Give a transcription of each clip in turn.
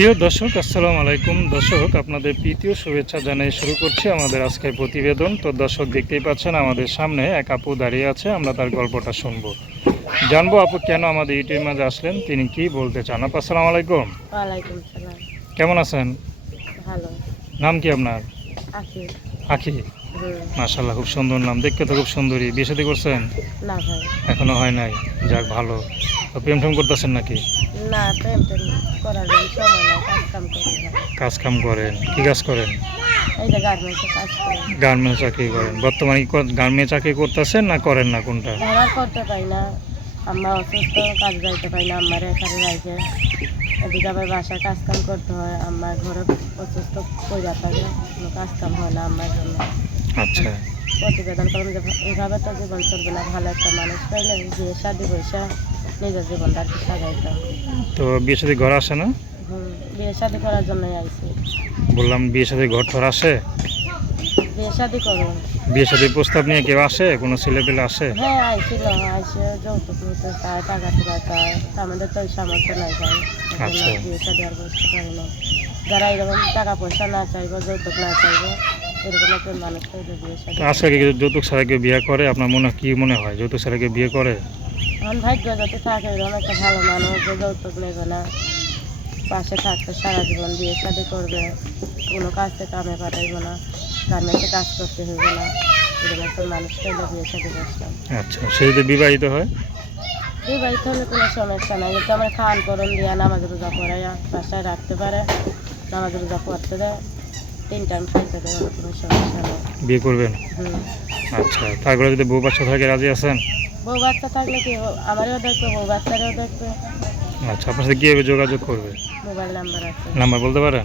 প্রিয় দর্শক, আসসালামু আলাইকুম। দর্শক, আপনাদের প্রীতীয় শুভেচ্ছা জানিয়ে শুরু করছি আমাদের আজকের প্রতিবেদন। তো দর্শক, দেখতেই পাচ্ছেন আমাদের সামনে এক আপু দাঁড়িয়ে আছে। আমরা তার গল্পটা শুনবো, জানবো আপু কেন আমাদের ইউটিউবের মাঝে আসলেন, তিনি কি বলতে চান। আপু আসসালামু আলাইকুম। ওয়ালাইকুম সালাম। কেমন আছেন? ভালো। নাম কি আপনার? আছি। আখি। মাশাআল্লাহ, খুব সুন্দর নাম, দেখতে তো খুব সুন্দরী। বিয়ে শাদী করছেন? না ভাই। এখনো হয় নাই? যাক ভালো। তো প্রেম টেম করতেছেন নাকি? না, প্রেম টেম করার জন্য সময় নাই, কাজ কাম করি ভাই। কাজ কাম করেন? কি কাজ করেন? এই যে গার্মেন্টসে কাজ করি। গার্মেন্টস চাকরি করেন? বর্তমানে কি গার্মেন্টস চাকরি করতেছেন না করেন না, কোনটা? ব্যবহার করতে পারি না, আম্মা অসুস্থ, কাজ যাইতে পারি না, আম্মার এখানে রাখে। এদিকে আবার বাসায় কাজ কাম করতে হয়, আম্মার ঘরে অসুস্থ পরিবার থাকে, কোনো কাজ কাম হয় না আম্মার জন্য। আচ্ছা। প্রতিবেদন করুন যে এইভাবে তো জীবন চলবে না, ভালো একটা মানুষ পাইলে বিয়ে শাদি বসে নিজের জীবনটা আর কি সাজাইতাম। তো বিয়ে সাথে ঘর আসে না? বিয়ে শাদি করার জন্যই আইছি। বললাম বিয়ে সাথে ঘর ঠর আসে? বিয়ে শাদি করুন। বিয়ে সাথে প্রস্তাব নিয়ে কেউ আসে? কোনো ছেলে পেলে আসে? হ্যাঁ, আইছিল, আইসে যৌতুক নিতে চায়, টাকা টুকা চায়, আমাদের তো ওই সামর্থ্য নাই ভাই। আচ্ছা। বিয়ে শাদি আর বসতে পারি না। যারা এরকম টাকা পয়সা না চাইবো, যৌতুক না চাইবো, এরকম একটা মানুষ চাইবে বিয়ে শাদি। তো আজকে কি যৌতুক ছাড়া কেউ বিয়ে করে? আপনার কি মনে হয়, যৌতুক ছাড়া কেউ বিয়ে করে? এখন ভাগ্য যদি থাকে এরকম একটা ভালো মানুষ যে যৌতুক নেবে না, পাশে থাকতে সারা জীবন, বিয়ে শাদি করবে, কোনো কাজে কামে পাঠাইবো না, গার্মেন্টসে কাজ করতে হইবে না, এরকম একটা মানুষ চাইলে বিয়ে শাদি বসতাম। আচ্ছা, সে যদি বিবাহিত হয়? বিবাহিত হলে কোনো সমস্যা নাই, কিন্তু আমার খাওয়ান করণ দিয়া নামাজ রোজা পড়াইয়া বাসায় রাখতে পারে, নামাজ রোজা পড়তে দেয়, 3 টাইম খাইতে দেয়, কোনো সমস্যা নেই। বিয়ে করবেন? হুম। আচ্ছা, তারপরে যদি বউ বাচ্চা থাকে রাজি আছেন? বউ বাচ্চা থাকলে কি আমারও দেখবে, বউ বাচ্চারও দেখবে। আচ্ছা, আপনার সাথে কীভাবে যোগাযোগ করবে? মোবাইল নাম্বার আছে, নাম্বার বলতে পারেন?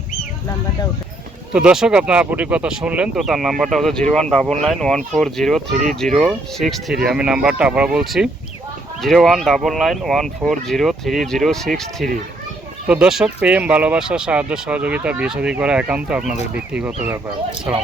নাম্বারটা উঠে। তো দর্শক, আপনার আপুটির কথা শুনলেন। তো তার নাম্বারটা হচ্ছে 0199140306 আমি নাম্বারটা আবার বলছি, 0199140306। তো দর্শক, প্রেম ভালোবাসা সাহায্য সহযোগিতা বিয়ে শাদী করা একান্ত আপনাদের ব্যক্তিগত ব্যাপার। সালাম।